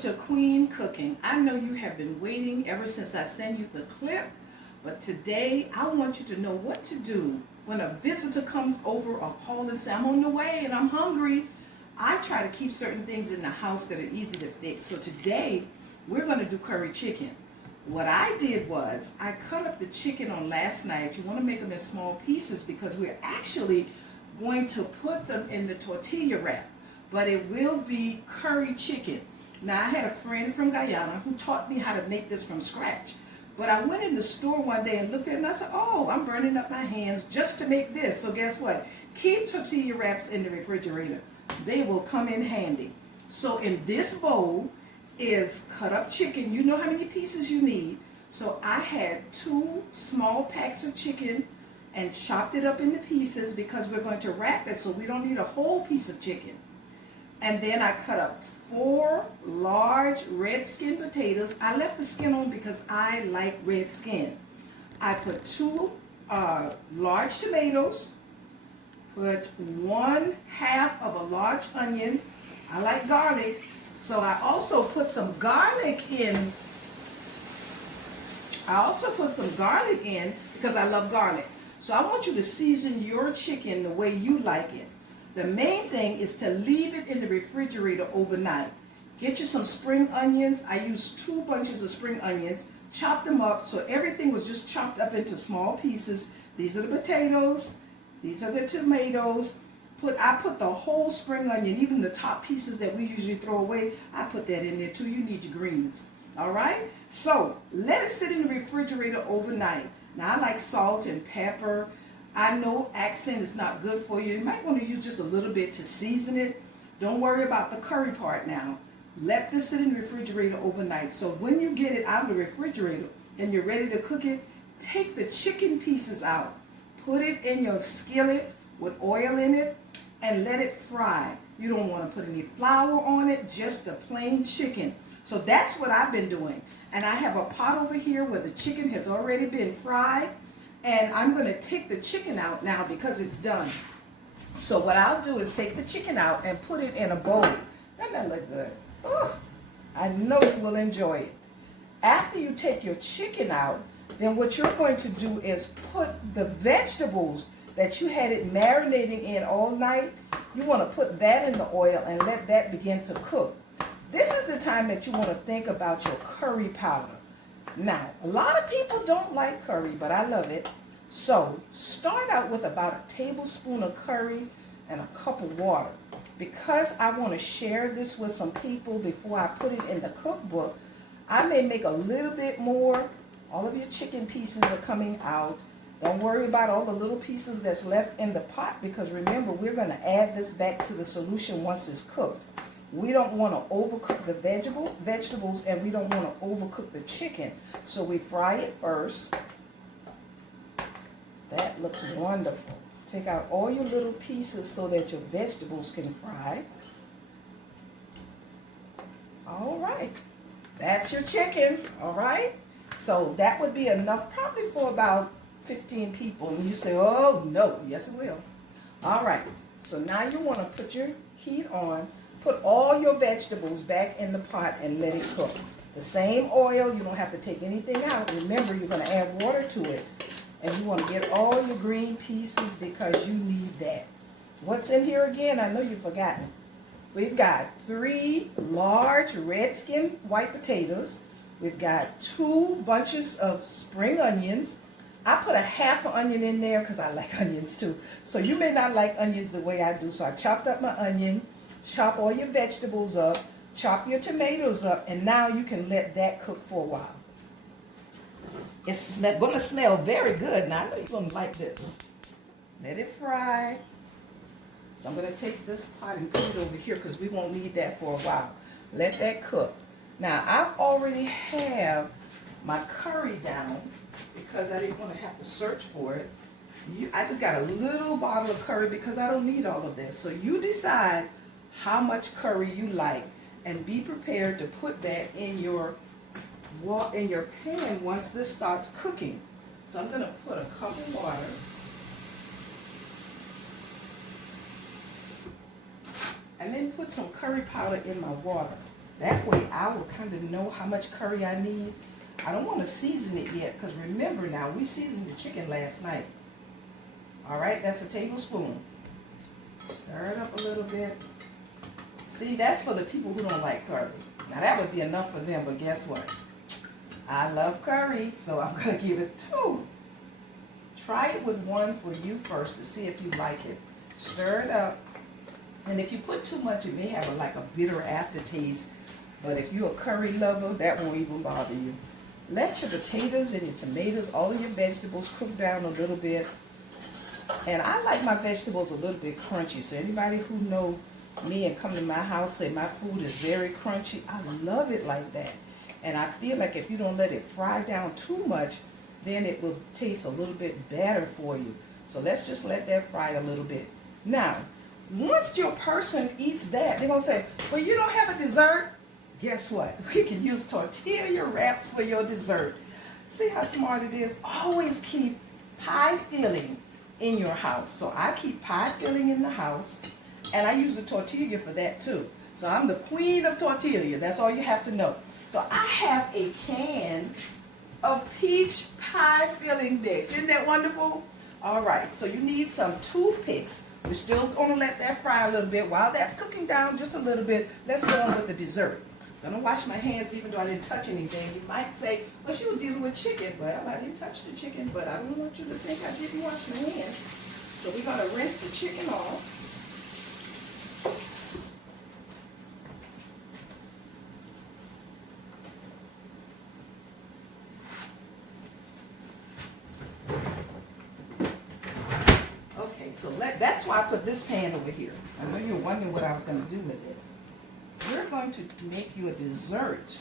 to Queen Cooking. I know you have been waiting ever since I sent you the clip, but today I want you to know what to do when a visitor comes over or call and say, I'm on the way and I'm hungry. I try to keep certain things in the house that are easy to fix. So today we're going to do curry chicken. What I did was I cut up the chicken on last night. You want to make them in small pieces because we're actually going to put them in the tortilla wrap, but it will be curry chicken. Now, I had a friend from Guyana who taught me how to make this from scratch. But I went in the store one day and looked at it and I said, oh, I'm burning up my hands just to make this. So guess what? Keep tortilla wraps in the refrigerator. They will come in handy. So in this bowl is cut up chicken. You know how many pieces you need. So I had 2 small packs of chicken and chopped it up into pieces because we're going to wrap it, so we don't need a whole piece of chicken. And then I cut up 4 large red skin potatoes. I left the skin on because I like red skin. I put 2 large tomatoes, put 1/2 of a large onion. I like garlic, so I also put some garlic in. Because I love garlic. So I want you to season your chicken the way you like it. The main thing is to leave it in the refrigerator overnight. Get you some spring onions. I used 2 bunches of spring onions, chopped them up, so everything was just chopped up into small pieces. These are the potatoes, these are the tomatoes. I put the whole spring onion, even the top pieces that we usually throw away, I put that in there too. You need your greens. All right? So let it sit in the refrigerator overnight. Now I like salt and pepper. I know accent is not good for you. You might want to use just a little bit to season it. Don't worry about the curry part now. Let this sit in the refrigerator overnight. So when you get it out of the refrigerator and you're ready to cook it, take the chicken pieces out. Put it in your skillet with oil in it and let it fry. You don't want to put any flour on it, just the plain chicken. So that's what I've been doing. And I have a pot over here where the chicken has already been fried. And I'm going to take the chicken out now because it's done. So what I'll do is take the chicken out and put it in a bowl. Doesn't that look good? Oh, I know you will enjoy it. After you take your chicken out, then what you're going to do is put the vegetables that you had it marinating in all night, you want to put that in the oil and let that begin to cook. This is the time that you want to think about your curry powder. Now, a lot of people don't like curry, but I love it. So start out with about a tablespoon of curry and a cup of water. Because I want to share this with some people before I put it in the cookbook, I may make a little bit more. All of your chicken pieces are coming out. Don't worry about all the little pieces that's left in the pot because remember, we're going to add this back to the solution once it's cooked. We don't want to overcook the vegetables and we don't want to overcook the chicken. So we fry it first. That looks wonderful. Take out all your little pieces so that your vegetables can fry. All right. That's your chicken. All right. So that would be enough probably for about 15 people. And you say, oh, no. Yes, it will. All right. So now you want to put your heat on. Put all your vegetables back in the pot and let it cook. The same oil, you don't have to take anything out. Remember, you're going to add water to it. And you want to get all your green pieces because you need that. What's in here again? I know you've forgotten. We've got 3 large red skin white potatoes. We've got 2 bunches of spring onions. I put a half an onion in there because I like onions too. So you may not like onions the way I do. So I chopped up my onion. Chop all your vegetables up, chop your tomatoes up, and now you can let that cook for a while. It's going to smell very good. Now, I know you're going to like this. Let it fry. So I'm going to take this pot and put it over here because we won't need that for a while. Let that cook. Now, I already have my curry down because I didn't want to have to search for it. I just got a little bottle of curry because I don't need all of this. So you decide how much curry you like and be prepared to put that in your pan once this starts cooking. So I'm going to put a cup of water. And then put some curry powder in my water. That way I will kind of know how much curry I need. I don't want to season it yet because remember now, we seasoned the chicken last night. All right, that's a tablespoon. Stir it up a little bit. See, that's for the people who don't like curry. Now that would be enough for them, but guess what? I love curry, so I'm going to give it 2. Try it with 1 for you first to see if you like it. Stir it up. And if you put too much, it may have like a bitter aftertaste. But if you're a curry lover, that won't even bother you. Let your potatoes and your tomatoes, all of your vegetables cook down a little bit. And I like my vegetables a little bit crunchy. So anybody who know me and come to my house say my food is very crunchy, I love it like that. And I feel like if you don't let it fry down too much, then it will taste a little bit better for you. So let's just let that fry a little bit. Now, once your person eats that, they're going to say, well, you don't have a dessert? Guess what? We can use tortilla wraps for your dessert. See how smart it is? Always keep pie filling in your house. So I keep pie filling in the house, and I use the tortilla for that too. So I'm the queen of tortilla. That's all you have to know. So I have a can of peach pie filling mix. Isn't that wonderful? All right, so you need some toothpicks. We're still going to let that fry a little bit. While that's cooking down just a little bit, let's go on with the dessert. I'm going to wash my hands even though I didn't touch anything. You might say, well, she was dealing with chicken. Well, I didn't touch the chicken, but I don't want you to think I didn't wash my hands. So we're going to rinse the chicken off. So that's why I put this pan over here. I know you're wondering what I was going to do with it. We're going to make you a dessert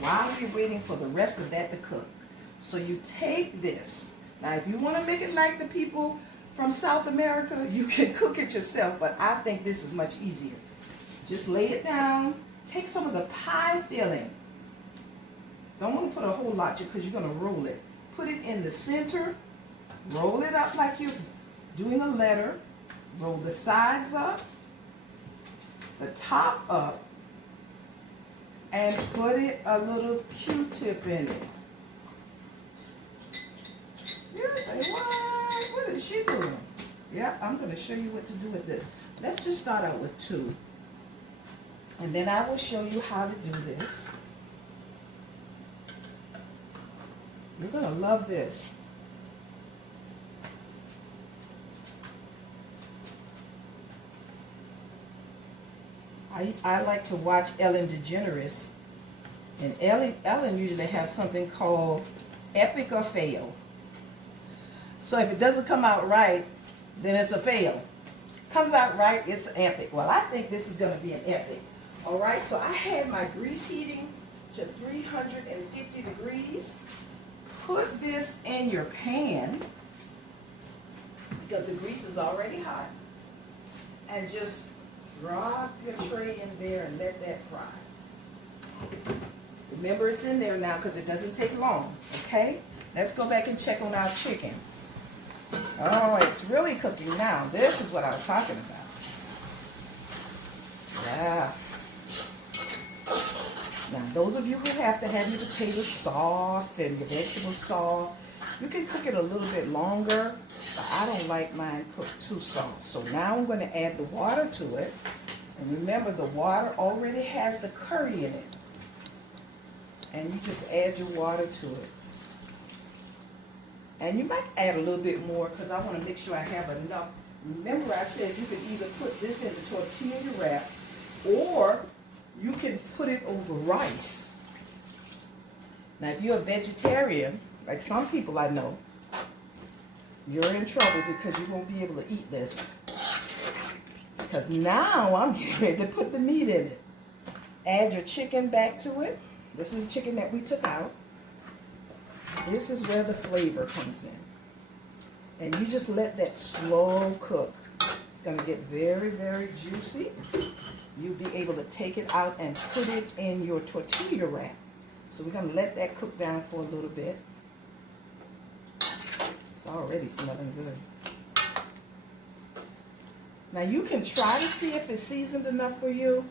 while we're waiting for the rest of that to cook. So you take this. Now, if you want to make it like the people from South America, you can cook it yourself, but I think this is much easier. Just lay it down. Take some of the pie filling. Don't want to put a whole lot because you're going to roll it. Put it in the center. Roll it up like you're doing a letter. Roll the sides up, the top up, and put it a little Q-tip in it. You say, what? What is she doing? Yeah, I'm going to show you what to do with this. Let's just start out with 2. And then I will show you how to do this. You're going to love this. I like to watch Ellen DeGeneres, and Ellen usually has something called epic or fail. So if it doesn't come out right, then it's a fail. Comes out right, it's epic. Well, I think this is going to be an epic. All right, so I had my grease heating to 350 degrees. Put this in your pan because the grease is already hot, and just drop your tray in there and let that fry. Remember, it's in there now because it doesn't take long, okay? Let's go back and check on our chicken. Oh, it's really cooking now. This is what I was talking about. Yeah. Now, those of you who have to have your potatoes soft and your vegetables soft, you can cook it a little bit longer, but I don't like mine cooked too soft. So now I'm going to add the water to it. And remember, the water already has the curry in it. And you just add your water to it. And you might add a little bit more because I want to make sure I have enough. Remember, I said you can either put this in the tortilla wrap or you can put it over rice. Now, if you're a vegetarian, like some people I know, you're in trouble because you won't be able to eat this. Because now I'm getting ready to put the meat in it. Add your chicken back to it. This is the chicken that we took out. This is where the flavor comes in. And you just let that slow cook. It's going to get very, very juicy. You'll be able to take it out and put it in your tortilla wrap. So we're going to let that cook down for a little bit. It's already smelling good. Now you can try to see if it's seasoned enough for you.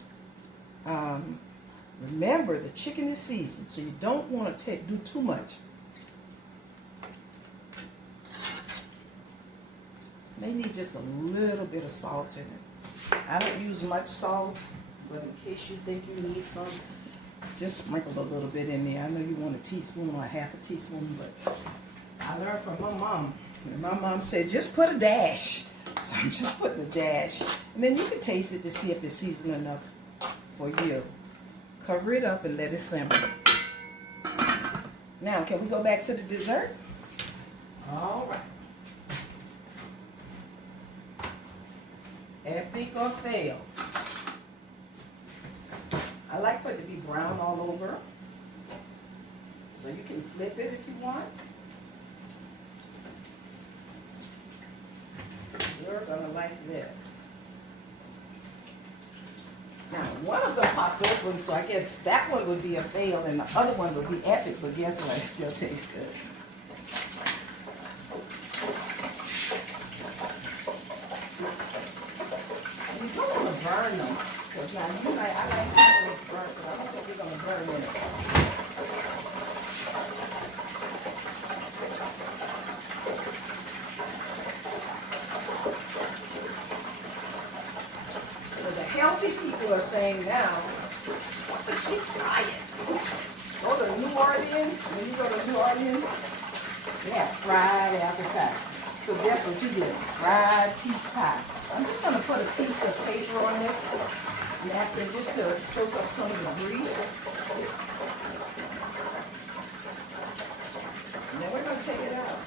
Remember, the chicken is seasoned, so you don't want to do too much. May need just a little bit of salt in it. I don't use much salt, but in case you think you need some, just sprinkle a little bit in there. I know you want a teaspoon or half a teaspoon, but I learned from my mom. And my mom said, just put a dash. So I'm just putting a dash. And then you can taste it to see if it's seasoned enough for you. Cover it up and let it simmer. Now, can we go back to the dessert? All right. Epic or fail. I like for it to be brown all over. So you can flip it if you want. You're gonna like this. Now, one of them popped open, so I guess that one would be a fail and the other one would be epic, but guess what? It still tastes good. You don't want to burn them, because now I like something that's burnt, but I don't think we're going to burn this. So the healthy people are saying now, what is she frying? Go to New Orleans, when you go to New Orleans, they have fried apple pie. So guess what you get? Fried peach pie. I'm just going to put a piece of paper on this napkin just to soak up some of the grease. And then we're going to take it out.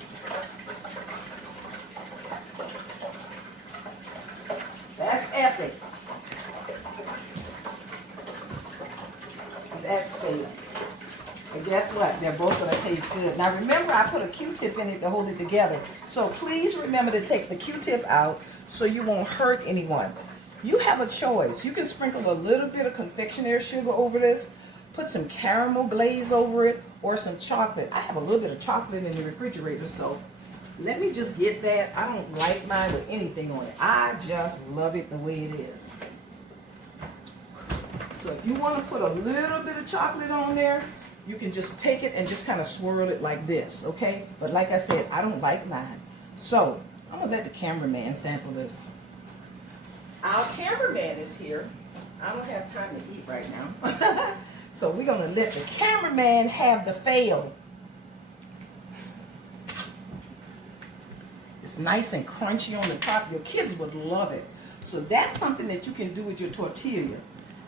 That's epic. That's fail. But guess what? They're both going to taste good. Now remember, I put a Q-tip in it to hold it together. So please remember to take the Q-tip out so you won't hurt anyone. You have a choice. You can sprinkle a little bit of confectionery sugar over this, put some caramel glaze over it, or some chocolate. I have a little bit of chocolate in the refrigerator, so let me just get that. I don't like mine with anything on it. I just love it the way it is. So if you want to put a little bit of chocolate on there, you can just take it and just kind of swirl it like this, okay? But like I said, I don't like mine. So I'm going to let the cameraman sample this. Our cameraman is here. I don't have time to eat right now. So we're going to let the cameraman have the fail. It's nice and crunchy on the top. Your kids would love it. So that's something that you can do with your tortilla.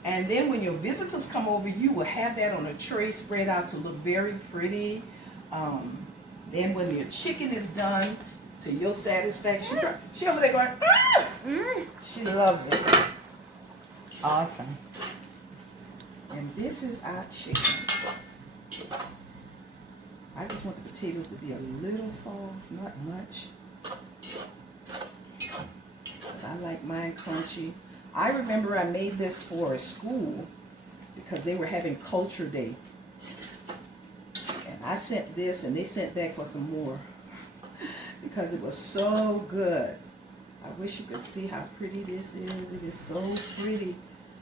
And then when your visitors come over, you will have that on a tray spread out to look very pretty. Then when your chicken is done to your satisfaction, she over there going, ah! She loves it. Awesome. And this is our chicken. I just want the potatoes to be a little soft, not much. Because I like mine crunchy. I remember I made this for a school because they were having culture day. And I sent this and they sent back for some more because it was so good. I wish you could see how pretty this is. It is so pretty.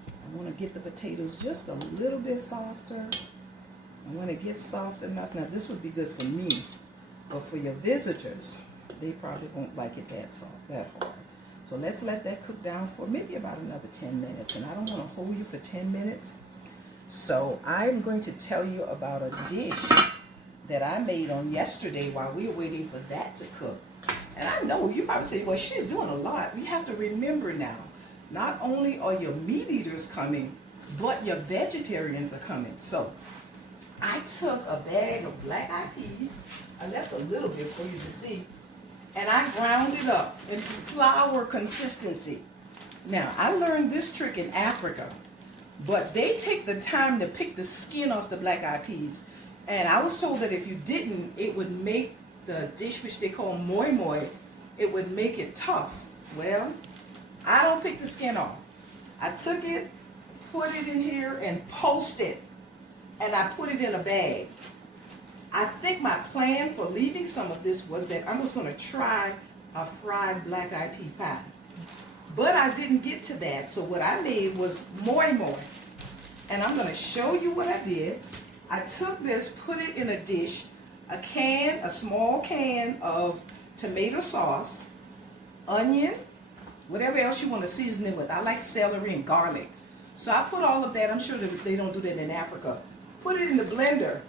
I want to get the potatoes just a little bit softer. And when it gets soft enough, now this would be good for me, but for your visitors, they probably won't like it that soft, that hard. So let's let that cook down for maybe about another 10 minutes. And I don't want to hold you for 10 minutes. So I'm going to tell you about a dish that I made on yesterday while we were waiting for that to cook. And I know you probably say, well, she's doing a lot. We have to remember now, not only are your meat eaters coming, but your vegetarians are coming. So I took a bag of black-eyed peas. I left a little bit for you to see. And I ground it up into flour consistency. Now, I learned this trick in Africa, but they take the time to pick the skin off the black-eyed peas. And I was told that if you didn't, it would make the dish, which they call moi moi, it would make it tough. Well, I don't pick the skin off. I took it, put it in here, and poached it. And I put it in a bag. I think my plan for leaving some of this was that I was going to try a fried black-eyed pea pie. But I didn't get to that, so what I made was moi moi. And I'm going to show you what I did. I took this, put it in a dish, a small can of tomato sauce, onion, whatever else you want to season it with. I like celery and garlic. So I put all of that. I'm sure that they don't do that in Africa. Put it in the blender.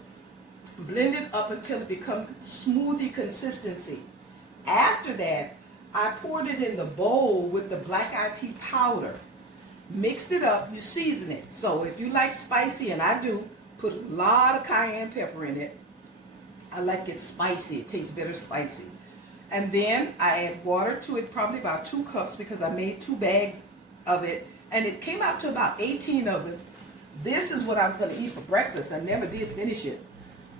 Blend it up until it becomes smoothie consistency. After that, I poured it in the bowl with the black eyed pea powder. Mixed it up, you season it. So if you like spicy, and I do, put a lot of cayenne pepper in it. I like it spicy. It tastes better spicy. And then I add water to it, probably about 2 cups, because I made 2 bags of it. And it came out to about 18 of it. This is what I was going to eat for breakfast. I never did finish it.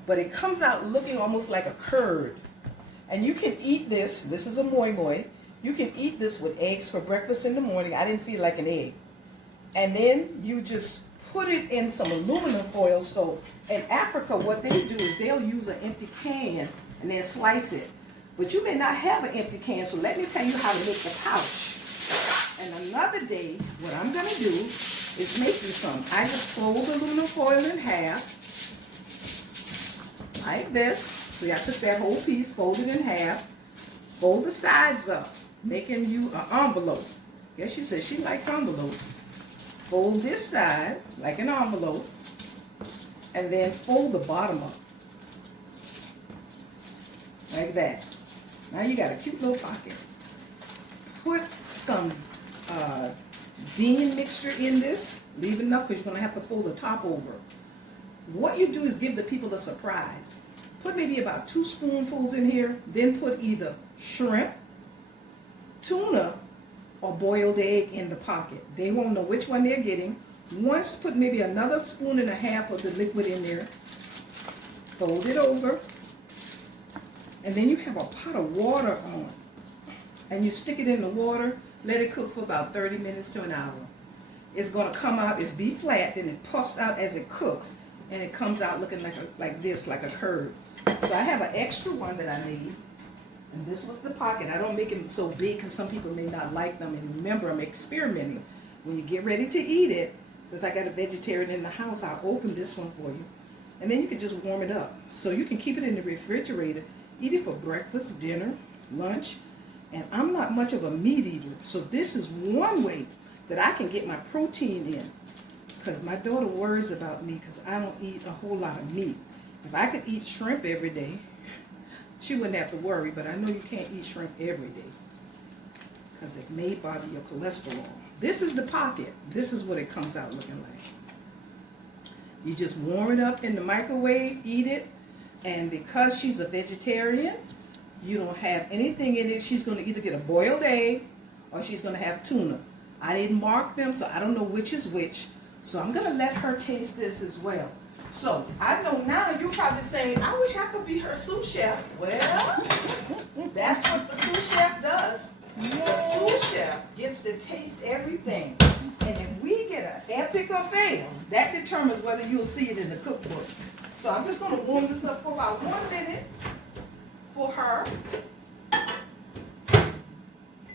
But it comes out looking almost like a curd. And you can eat this. This is a moi moi. You can eat this with eggs for breakfast in the morning. I didn't feel like an egg. And then you just put it in some aluminum foil. So in Africa, what they do is they'll use an empty can and then slice it. But you may not have an empty can, so let me tell you how to make the pouch. And another day, what I'm going to do is make you some. I just fold the aluminum foil in half, like this. So I took that whole piece, fold it in half, fold the sides up, making you an envelope. Guess she said she likes envelopes. Fold this side like an envelope, and then fold the bottom up, like that. Now you got a cute little pocket. Put some bean mixture in this. Leave enough because you're going to have to fold the top over. What you do is give the people a surprise. Put maybe about 2 spoonfuls in here. Then put either shrimp, tuna, or boiled egg in the pocket. They won't know which one they're getting. Once, put maybe another 1.5 spoons of the liquid in there. Fold it over. And then you have a pot of water on. And you stick it in the water. Let it cook for about 30 minutes to an hour. It's going to come out, it's be flat, then it puffs out as it cooks. And it comes out looking like this, like a curve. So I have an extra one that I made. And this was the pocket. I don't make them so big because some people may not like them. And remember, I'm experimenting. When you get ready to eat it, since I got a vegetarian in the house, I'll open this one for you. And then you can just warm it up. So you can keep it in the refrigerator. Eat it for breakfast, dinner, lunch. And I'm not much of a meat eater. So this is one way that I can get my protein in. Because my daughter worries about me because I don't eat a whole lot of meat. If I could eat shrimp every day, she wouldn't have to worry, but I know you can't eat shrimp every day because it may bother your cholesterol. This is the pocket. This is what it comes out looking like. You just warm it up in the microwave, eat it, and because she's a vegetarian, you don't have anything in it. She's going to either get a boiled egg or she's going to have tuna. I didn't mark them, so I don't know which is which. So I'm going to let her taste this as well. So I know now you're probably saying, I wish I could be her sous chef. Well, that's what the sous chef does. The sous chef gets to taste everything. And if we get an epic or fail, that determines whether you'll see it in the cookbook. So I'm just going to warm this up for about 1 minute for her.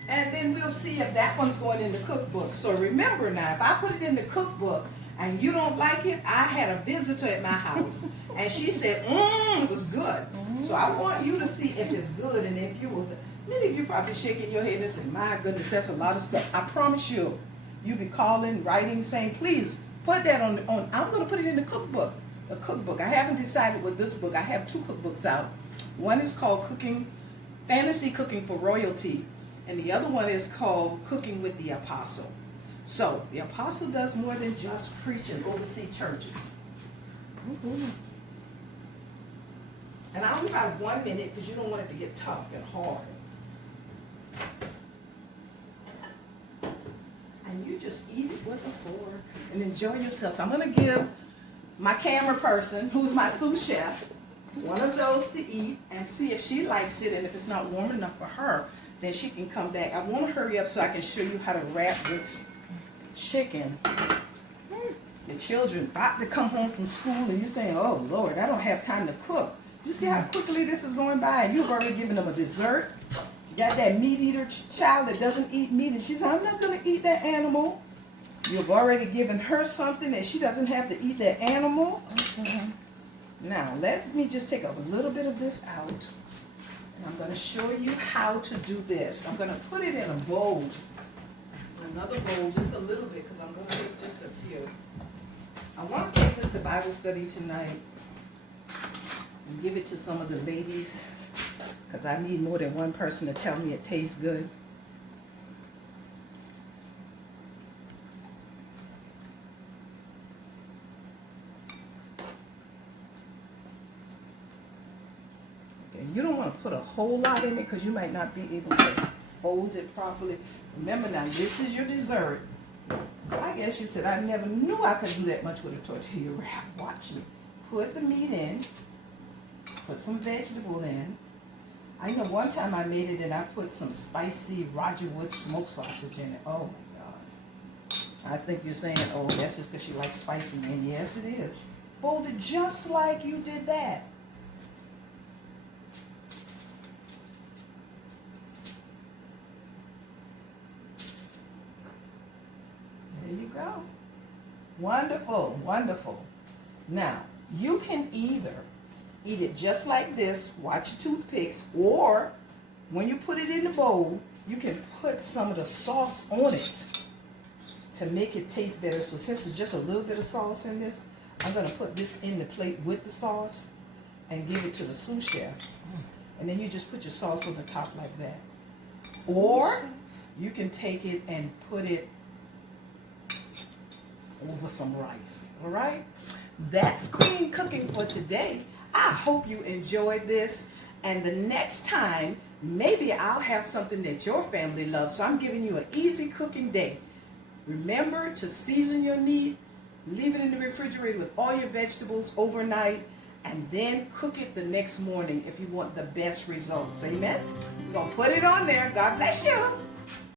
And then we'll see if that one's going in the cookbook. So remember now, if I put it in the cookbook, and you don't like it, I had a visitor at my house, and she said, it was good. So I want you to see if it's good, and if you will. Many of you probably shaking your head and saying, my goodness, that's a lot of stuff. I promise you'll be calling, writing, saying, please, put that on. I'm going to put it in the cookbook. The cookbook. I haven't decided with this book. I have 2 cookbooks out. One is called Fantasy Cooking for Royalty, and the other one is called Cooking with the Apostle. So, the apostle does more than just preach and oversee churches. And I only have 1 minute because you don't want it to get tough and hard. And you just eat it with a fork and enjoy yourself. So I'm going to give my camera person, who's my sous chef, one of those to eat and see if she likes it. And if it's not warm enough for her, then she can come back. I want to hurry up so I can show you how to wrap this chicken. The children about to come home from school and you're saying, oh Lord, I don't have time to cook. You see how quickly this is going by, and you've already given them a dessert. You got that meat eater child that doesn't eat meat, and she said, I'm not going to eat that animal. You've already given her something and she doesn't have to eat that animal. Now, let me just take a little bit of this out. And I'm going to show you how to do this. I'm going to put it in a bowl. Another bowl, just a little bit, because I'm going to take just a few. I want to take this to Bible study tonight and give it to some of the ladies, because I need more than one person to tell me it tastes good. Okay, you don't want to put a whole lot in it because you might not be able to fold it properly. Remember now, this is your dessert. I guess you said, I never knew I could do that much with a tortilla wrap. Watch me. Put the meat in. Put some vegetable in. I know one time I made it and I put some spicy Roger Wood smoked sausage in it. Oh my God. I think you're saying, oh, that's just because she likes spicy. And yes, it is. Fold it just like you did that. There you go. Wonderful, wonderful. Now, you can either eat it just like this, watch your toothpicks, or when you put it in the bowl, you can put some of the sauce on it to make it taste better. So since it's just a little bit of sauce in this, I'm going to put this in the plate with the sauce and give it to the sous chef. And then you just put your sauce on the top like that. Or you can take it and put it over some rice. All right? That's Queen Cooking for today. I hope you enjoyed this. And the next time, maybe I'll have something that your family loves. So I'm giving you an easy cooking day. Remember to season your meat, leave it in the refrigerator with all your vegetables overnight, and then cook it the next morning if you want the best results. Amen? We're going to put it on there. God bless you.